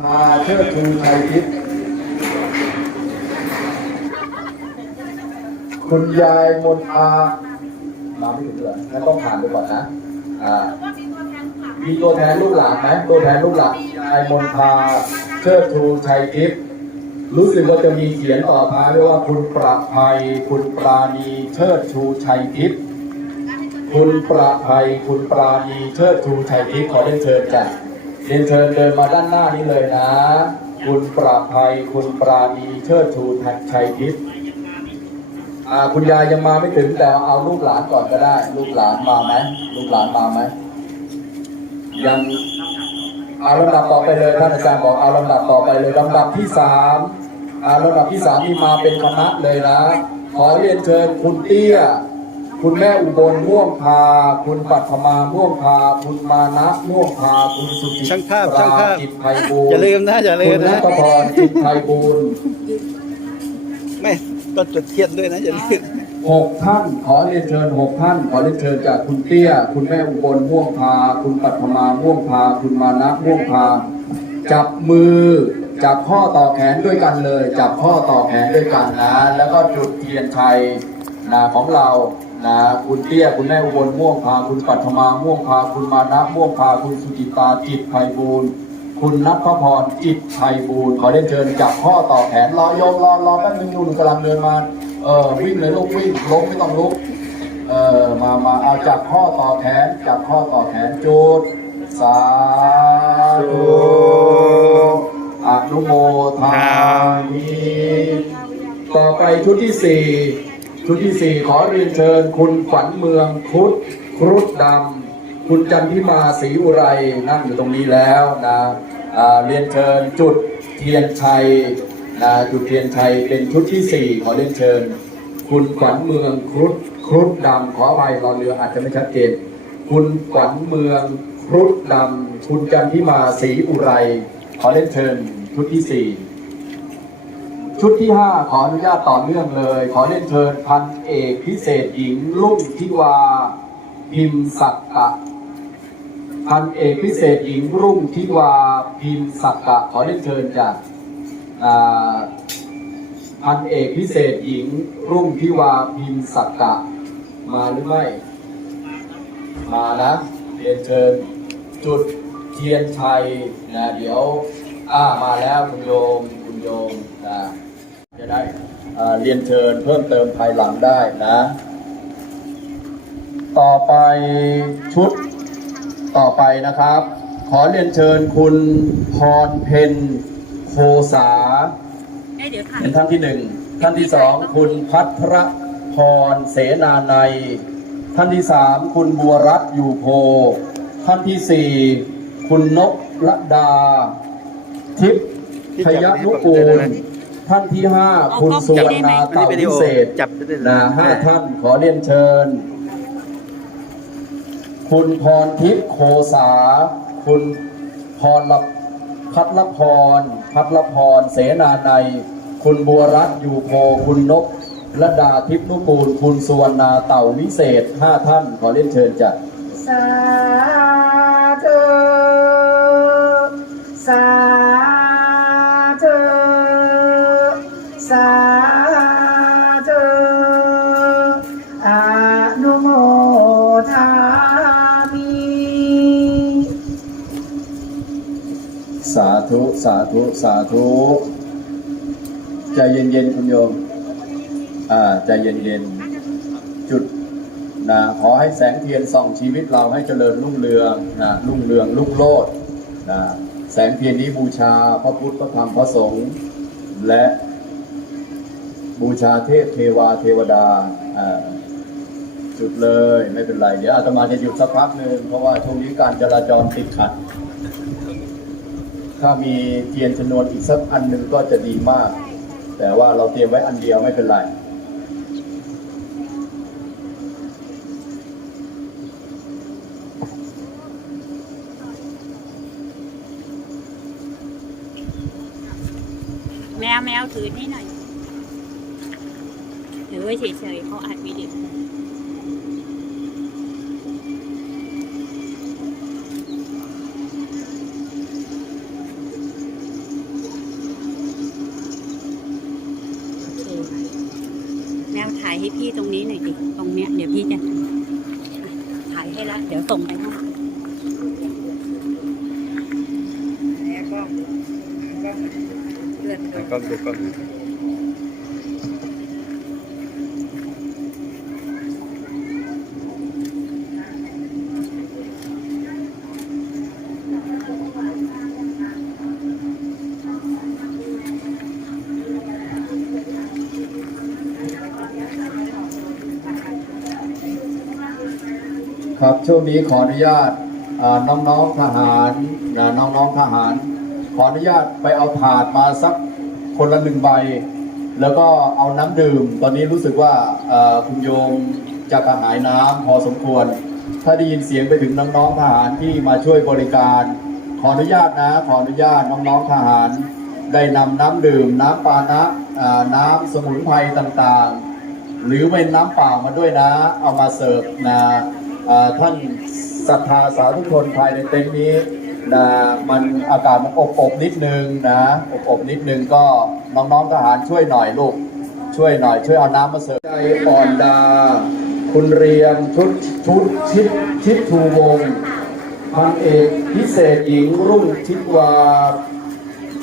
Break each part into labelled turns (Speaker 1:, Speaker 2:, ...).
Speaker 1: พาเชิดชูชัยทิพย์คุณยายมนอามาไม่ถึงเลยงั้นต้องผ่านไปก่อนนะ อ่า มีตัวแทนลูกหลานไหมตัวแทนลูกหลานยายมนพาเชิดชูชัยทิพย์รู้สึกว่าจะมีเขียนต่อท้ายด้วยว่าคุณประภัย คุณปราณีเชิดชูชัยทิพย์คุณประภัย คุณปราณีเชิดชูชัยทิพย์ขอเรียนเชิญจ้ะ เรียนเชิญเดินมาด้านหน้านี้เลยนะ คุณประภัย คุณปราณีเชิดชูชัยทิพย์อ่าคุณยายยังมาไม่ถึงแต่เอาลูกหลานก่อนก็ได้ ลูกหลานมาไหมลูกหลานมาไหมยังเอาลำดับต่อไปเลยท่านอาจารย์บอกเอาลำดับต่อไปเลยลำดับที่สามอ่าลำดับที่สามนี่มาเป็นคณะเลยนะ ขอเรียนเชิญคุณเตี้ย คุณแม่อุบลม่วงพา คุณปัทมาม่วงพา คุณมานะม่วงพา คุณสุจิต
Speaker 2: ช่างภาพ
Speaker 1: รา
Speaker 2: ช่างภาพ
Speaker 1: จิตไพบูล
Speaker 2: อย่าลืมนะอย่าลื
Speaker 1: คุ
Speaker 2: ม
Speaker 1: ณนั
Speaker 2: นะ
Speaker 1: ทพรจิตไพบูล
Speaker 2: ไม่ต้องจดเทียนด้วยนะอย่าลืม
Speaker 1: หกท่านขอเรียนเชิญหกท่าน ขอเรียนเชิญจากคุณเตี้ย คุณแม่อุบลม่วงพา คุณปัทมาม่วงพา คุณมานะม่วงพา จับมือจับข้อต่อแขนด้วยกันเลย จับข้อต่อแขนด้วยกันนะ แล้วก็จุดเทียนชัยนะของเรา นะคุณเตี้ยคุณแม่อุบลม่วงพา คุณปัทมาม่วงพา คุณมานะม่วงพา คุณสุจิตาจิตไพบูลคุณนัทพรจิตไพบูลขอเรียนเชิญจับข้อต่อแขนรอโยมรอรอแป๊บนึงดูหนูกำลังเดินมาเออวิ่งเลยลูกวิ่งล้มไม่ต้องลุกเออมามาเอาจับข้อต่อแขนจับข้อต่อแขนจุดสาธุอนุโมทามิต่อไปชุดที่สี่ ชุดที่สี่ขอเรียนเชิญ คุณขวัญเมืองครุฑครุฑดำคุณจันทิมาศรีอุไรนั่งอยู่ตรงนี้แล้วนะเรียนเชิญจุดเทียนชัยนะจุดเทียนชัยเป็นชุดที่สี่ขอเรียนเชิญ คุณขวัญเมืองครุฑครุฑดำขออภัยรอเรืออาจจะไม่ชัดเจน คุณขวัญเมืองครุฑดำคุณจันทิมาศรีอุไรขอเล่นเชิญชุดที่สี่ ชุดที่ห้าขออนุญาตต่อเนื่องเลย ขอเล่นเชิญพันเอกพิเศษหญิงลุ่งทิวา พิมสักกะ พันเอกพิเศษหญิงรุ่งทิวาพิมสักกะ ขอเล่นเชิญจากพันเอกพิเศษหญิงรุ่งทิวาพิมสักกะ มาหรือไม่ มานะเรียนเชิญจุดเทียนชัยนะเดี๋ยว อ่ามาแล้วคุณโยมคุณโยมนะจะ ได้อ่าเรียนเชิญเพิ่มเติมภายหลังได้นะ ต่อไปชุดต่อไปนะครับ ขอเรียนเชิญคุณพรเพนโคสา
Speaker 3: เอ้ยเดี๋ยวถ่าย
Speaker 1: เป็นท่านที่หนึ่งท่านที่สองคุณพัทรพรเสนาในยท่านที่สามคุณบัวรัตน์อยู่โพ ท่านที่สี่คุณนกละดา ทิพย์ชยนุกูล ท่านที่ห้าคุณสุวรรณาเต่าวิเศษ
Speaker 2: จับได้เลย
Speaker 1: นะห้าท่านขอเรียนเชิญ คุณพรทิพย์โคสา คุณพรลพัทรพร พัทรพร เสนาในยคุณบัวรัตน์อยู่โพคุณนกระดาทิพย์นุกูล คุณสุวรรณาเต่าวิเศษห้าท่านขอเรียนเชิญจ้ะ
Speaker 4: สาธุสา สาธุอนุโมทามิ
Speaker 1: สาธุ สาธุ สาธุใจเย็นๆคุณโยม อ่าใจเย็นๆ จุดนะขอให้แสงเทียนส่องชีวิตเราให้เจริญรุ่งเรืองนะรุ่งเรืองรุ่งโลดนะแสงเทียนนี้บูชาพระพุทธพระธรรมพระสงฆ์และ บูชาเทพเทวาเทวดาจุดเลยไม่เป็นไร เดี๋ยวอาตมาจะหยุดสักพักหนึ่งเพราะว่าช่วงนี้การจราจรติดขัด ถ้ามีเทียนชนวนอีกสักอันหนึ่งก็จะดีมาก แต่ว่าเราเตรียมไว้อันเดียวไม่เป็นไร
Speaker 3: แมวแมวถือนี่หน่อย ไว้เฉยๆเขาอัดวิดีโอเคแล้วถ่ายให้พี่ตรงนี้หน่อยดิตรงเนี้ยเดี๋ยวพี่จะถ่ายให้แล้วเดี๋ยวส่งไปให้แล้ว
Speaker 2: ก็ก็เลือกล้ดูกล้
Speaker 1: ครับช่วงนี้ขออนุญาตอ่าน้องๆทหารนะน้องๆทหาร ขออนุญาตไปเอาถาดมาสักคนละหนึ่งใบ แล้วก็เอาน้ำดื่ม ตอนนี้รู้สึกว่าคุณโยมจะกระหายน้ำพอสมควร ถ้าได้ยินเสียงไปถึงน้องๆทหารที่มาช่วยบริการ ขออนุญาตนะขออนุญาตน้องๆทหาร ได้นำน้ำดื่ม น้ำปานะน้ำสมุนไพรต่างๆ หรือเป็นน้ำเปล่ามาด้วยนะ เอามาเสิร์ฟนะ ท่านศรัทธาสาธุชนภายในเต็นท์นี้นะมันอากาศมันอบอบนิดนึงนะอบอบนิดนึงก็น้องๆทหารช่วยหน่อยลูกช่วยหน่อย ช่วยเอาน้ำมาเสิร์ฟใจอ่อนดา คุณเรียมชุดชุดชิดชิดทูวงพันเอกพิเศษหญิงรุ่งทิวา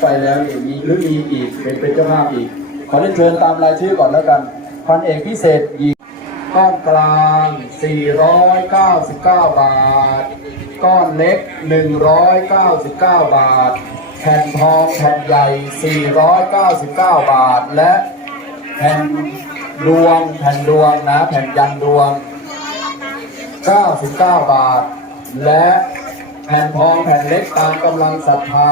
Speaker 1: ไปแล้วอย่างนี้หรือมีอีกเป็นเป็นเจ้าภาพอีก ขอเรียนเชิญตามรายชื่อก่อนแล้วกัน พันเอกพิเศษหญิง ก้อนกลาง 499 บาท ก้อนเล็ก 199 บาท แผ่นทองแผ่นใหญ่ 499 บาท และแผ่นดวงแผ่นดวงนะแผ่นยันดวง 99 บาท และแผ่นทองแผ่นเล็กตามกำลังศรัทธา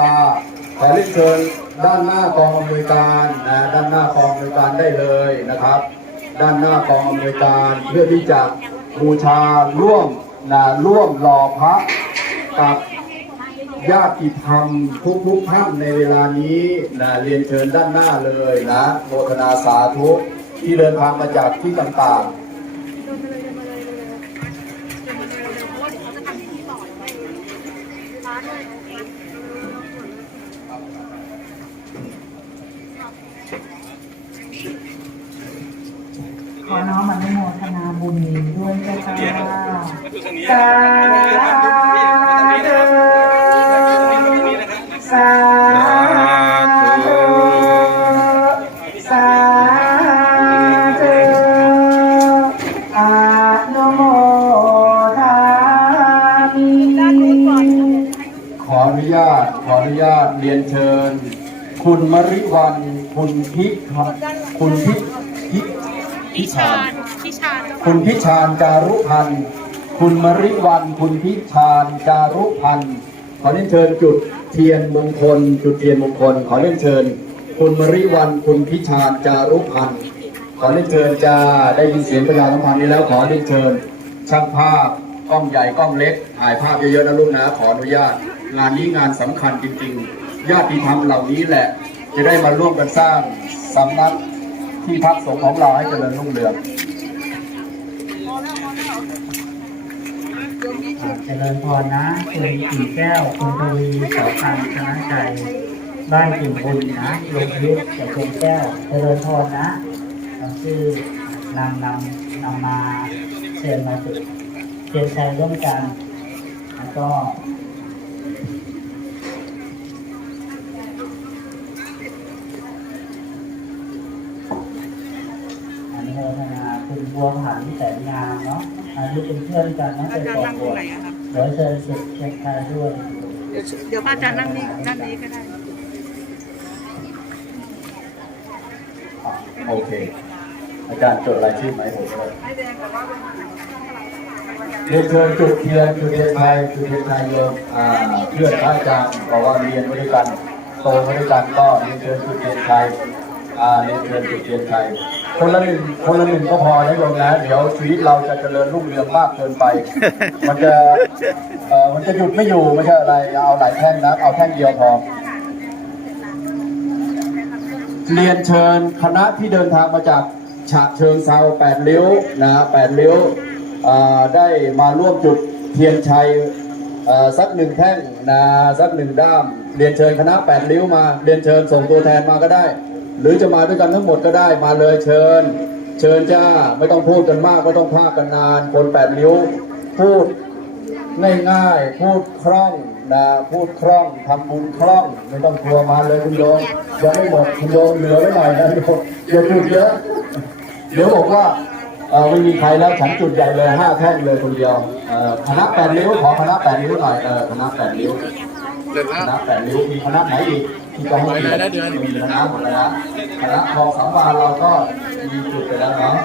Speaker 1: ขอเรียนเชิญด้านหน้ากองอำนวยการนะด้านหน้ากองอำนวยการได้เลยนะครับ ด้านหน้ากองอำนวยการเพื่อที่จะบูชาร่วมนะร่วมหล่อพระกับญาติธรรมทุกทุกท่านในเวลานี้นะเรียนเชิญด้านหน้าเลยนะโมทนาสาธุที่เดินทางมาจากที่ต่างๆ
Speaker 4: ข อน้อมอนุโมทนาบุญด้วยเจ้าค่ะสาธุสาธุสาธุอนุโมทามิ
Speaker 1: ขออนุญาต ขออนุญาตเรียนเชิญ คุณมริวัน คุณพิคุณพิพิพิชาน คุณพิชานจารุพันธ์คุณมริวันคุณพิชานจารุพันธ์ขอเรียนเชิญจุดเทียนมงคล จุดเทียนมงคล ขอเรียนเชิญ คุณมริวันคุณพิชานจารุพันธ์ขอเรียนเชิญจะได้ยินเสียงประชาสัมพันธ์นี้แล้วขอเรียนเชิญช่างภาพกล้องใหญ่กล้องเล็กถ่ายภาพเยอะๆนะลูกนะขออนุญาต งานนี้งานสำคัญจริงๆญาติธรรมเหล่านี้แหละ จะได้มาร่วมกันสร้างสำนักที่พักสงฆ์ของเราให้เจริญรุ่งเรือง
Speaker 4: เจริญพรนะคุณกิ่งแก้วคุณทวีเสาคันชนะใจ บ้านกิ่งบุญนะลงยุทธกับเชียงแก้วเจริญพรนะเราชื่อนำนำนำมาเชิญมาจุดเชียนชัยร่วมกัน แล้วก็อนุโมทนาคุณบัวผันแสนงามเนาะ อันนี้เป็นเพื่อนกันตั้งแต่ก่อนบวชเดี๋ยวเชิญสุดเชียงคายด้วย
Speaker 3: เดี๋ยวพระอาจารย์นั่งนี่นั่งนี้ก็ได้
Speaker 1: โอเค อาจารย์จดรายชื่อไหมผมเลยเรียนเชิญจุดเทียนจุดเทียนไทยจุดเทียนไทยโยมอ่าเพื่อนพระอาจารย์บอกว่าเรียนมาด้วยกันโตมาด้วยกันก็เรียนเชิญจุดเทียนไทยอ่าเรียนเชิญจุดเทียนไทย คนละหนึ่งคนละหนึ่งก็พอนะโยมนะ เดี๋ยวชีวิตเราจะเจริญรุ่งเรืองมากเกินไป มันจะเอ่อมันจะหยุดไม่อยู่ไม่ใช่อะไรเอาหลายแท่งนะเอาแท่งเดียวพอเรียนเชิญคณะที่เดินทางมาจากฉะเชิงเซาแปดริ้วนะแปดริ้วได้มาร่วมจุดเทียนชัยสักหนึ่งแท่งนะสักหนึ่งด้าม เรียนเชิญคณะแปดริ้วมา เรียนเชิญส่งตัวแทนมาก็ได้ หรือจะมาด้วยกันทั้งหมดก็ได้มาเลยเชิญ เชิญจ้าไม่ต้องพูดกันมากไม่ต้องพากกันนาน คนแปดริ้ว พูดง่ายๆพูดคล่องนะพูดคล่องทำบุญคล่องไม่ต้องกลัวมาเลยคุณโยมยังไม่หมดคุณโยมเหลือไว้หน่อยนะโยมอย่าจุดเยอะเดี๋ยวบอกว่าเออไม่มีใครแล้วฉันจุดใหญ่เลยห้าแท่งเลยคนเดียวเอ่อคณะแปดริ้วขอคณะแปดริ้วหน่อยเออคณะแปดริ้ว
Speaker 2: เดิน
Speaker 1: ค
Speaker 2: แล้ว
Speaker 1: ณะแปดริ้วมีคณะไหนอีก ที่จะให้
Speaker 2: หมดเลยนะเดือน
Speaker 1: มีคณะหมดแล้วคณะทอสามวาเราก็มีจุดไปแล้วเนาะ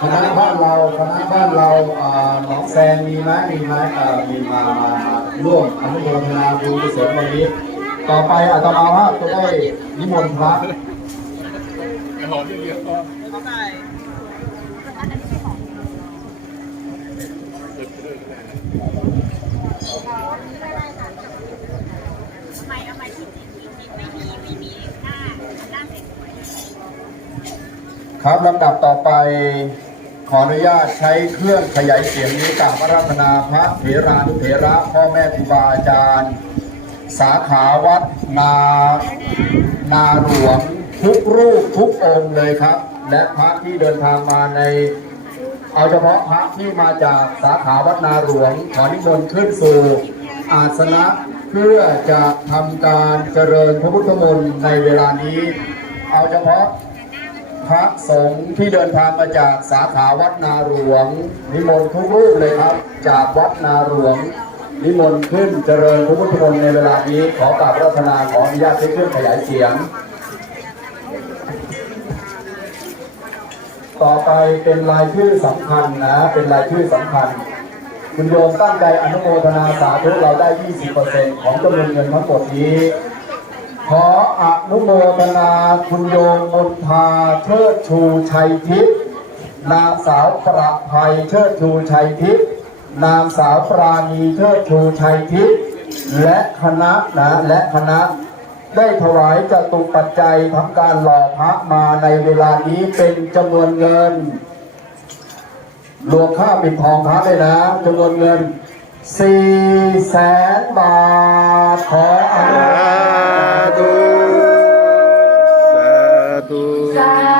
Speaker 1: คณะบ้านเราคณะบ้านเราอ่าหนองแซงมีไหมมีไหมเอ่อมีมามามาร่วมอนุโมทนาบุญกุศลวันนี้ ต่อไปอาตมาภาพจะได้นิมนต์พระ
Speaker 2: หอมเยอะๆ
Speaker 3: ทำไมเอามาที่จิตจิตไม่มีไม่มีหน้าหน้าสวย
Speaker 1: ครับลำดับต่อไปขออนุญาตใช้เครื่องขยายเสียงนี้กราบอาราธนาพระเถรานุเถระพ่อแม่ครูบาอาจารย์ สาขาวัดนานาหลวงทุกรูปทุกองค์เลยครับ และพระที่เดินทางมาใน เอาเฉพาะพระที่มาจากสาขาวัดนาหลวงขอนิมนต์ขึ้นสู่ อาสนะเพื่อจะทำการเจริญพระพุทธมนต์ในเวลานี้ เอาเฉพาะ พระสงฆ์ที่เดินทางมาจากสาขาวัดนาหลวง นิมนต์ทุกรูปเลยครับ จากวัดนาหลวง นิมนต์ขึ้นเจริญพระพุทธมนต์ในเวลานี้ขอกราบรัตนาขออนุญาตใช้เครื่องขยายเสียง ต่อไปเป็นรายชื่อสำคัญนะเป็นรายชื่อสำคัญคุณโยมตั้งใจอนุโมทนาสาธุเราได้ 20%ของจำนวนเงินทั้งหมดนี้ ขออนุโมทนาคุณโยมมนทาเชิดชูชัยทิพย์นางสาวประภัยเชิดชูชัยทิพย์นางสาวปราณีเชิดชูชัยทิพย์และคณะนะและคณะ ได้ถวายจตุปัจจัยทำการหล่อพระมาในเวลานี้เป็นจำนวนเงินรวมค่าปิดทองพระเลยนะจำนวนเงิน สี่แสนบาทขออนุโมทนา
Speaker 2: ธุ สาธุ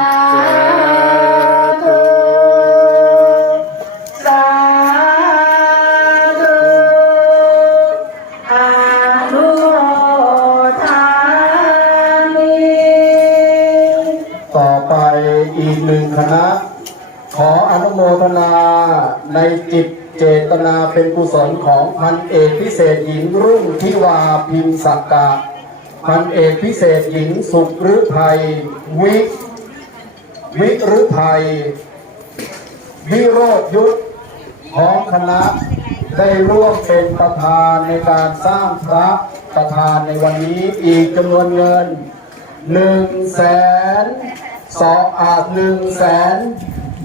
Speaker 1: กุศลของพันเอกพิเศษหญิงรุ่งทิวาพิมสักกะ พันเอกพิเศษหญิงสุขฤทัยวิวิฤทัยวิโรธยุทธพร้อมคณะได้ร่วมเป็นประธานในการสร้างพระประธานในวันนี้อีกจำนวนเงินหนึ่งแสนสองอาจหนึ่งแสน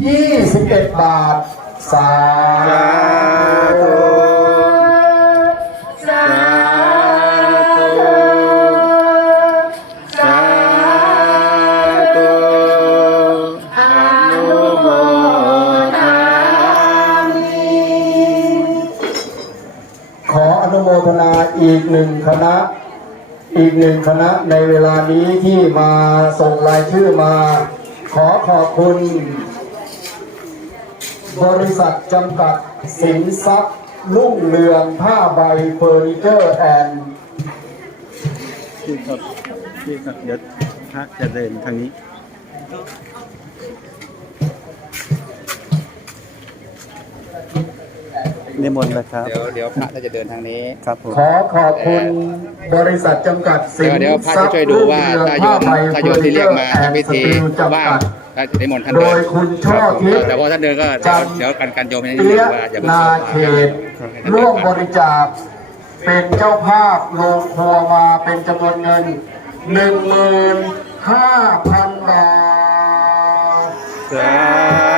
Speaker 1: ยี่สิบเอ็ดบาท
Speaker 2: สาธุ
Speaker 5: สาธุ
Speaker 2: สาธุอนุโมทามิ
Speaker 1: ขออนุโมทนาอีกหนึ่งคณะ อีกหนึ่งคณะในเวลานี้ที่มาส่งรายชื่อมา ขอขอบคุณ บริษัทจำกัดสินทรัพย์รุ่งเรืองผ้าใบเฟอร์นิเจอร์แอน
Speaker 2: พี่ครับพี่ครับเดี๋ยวพระจะเดินทางนี้ นิมนต์นะครับ
Speaker 6: เดี๋ยวเดี๋ยวพระน่าจะเดินทางนี้
Speaker 2: ครับผม
Speaker 1: ขอขอบคุณบริษัทจำกัดสิน
Speaker 6: เดี๋ยวเดี๋ยวพระ
Speaker 1: ทรั
Speaker 6: จะ
Speaker 1: พย์
Speaker 6: ช่วยดู
Speaker 1: รุ่ง
Speaker 6: ว่า
Speaker 1: เรือง
Speaker 6: ถ้าโย
Speaker 1: ผ้ามใบ
Speaker 6: ถ้า
Speaker 1: เฟ
Speaker 6: โย
Speaker 1: อ
Speaker 6: ม
Speaker 1: ร์นิ
Speaker 6: ที่
Speaker 1: เจ
Speaker 6: เรี
Speaker 1: อย
Speaker 6: ก
Speaker 1: ร์
Speaker 6: มา
Speaker 1: แอน
Speaker 6: ทำพิ
Speaker 1: ส
Speaker 6: ธี
Speaker 1: ติลจำ
Speaker 6: ว่าง
Speaker 1: กัด
Speaker 6: ก็นิมนต์ท่าน
Speaker 1: โด
Speaker 6: เดิน
Speaker 1: ยคุณ
Speaker 6: ค
Speaker 1: ช่
Speaker 6: รั
Speaker 1: อบ
Speaker 6: ผม
Speaker 1: ทิพย์
Speaker 6: แต่ว่าท่านเดินก็
Speaker 1: จั
Speaker 6: เดี๋ยว
Speaker 1: น
Speaker 6: เดี๋ยวกันกันโยมให้นิด
Speaker 1: เตี้
Speaker 6: นึ
Speaker 1: ย
Speaker 6: งว่าอย่าเพิ่ง
Speaker 1: นา
Speaker 6: เข้า
Speaker 1: เข
Speaker 6: มา
Speaker 1: ตร่วมบริจาคเป็นเจ้าภาพโรงครัวมาเป็นจำนวนเงินหนึ่งหมื่นห้าพันบาท
Speaker 2: สา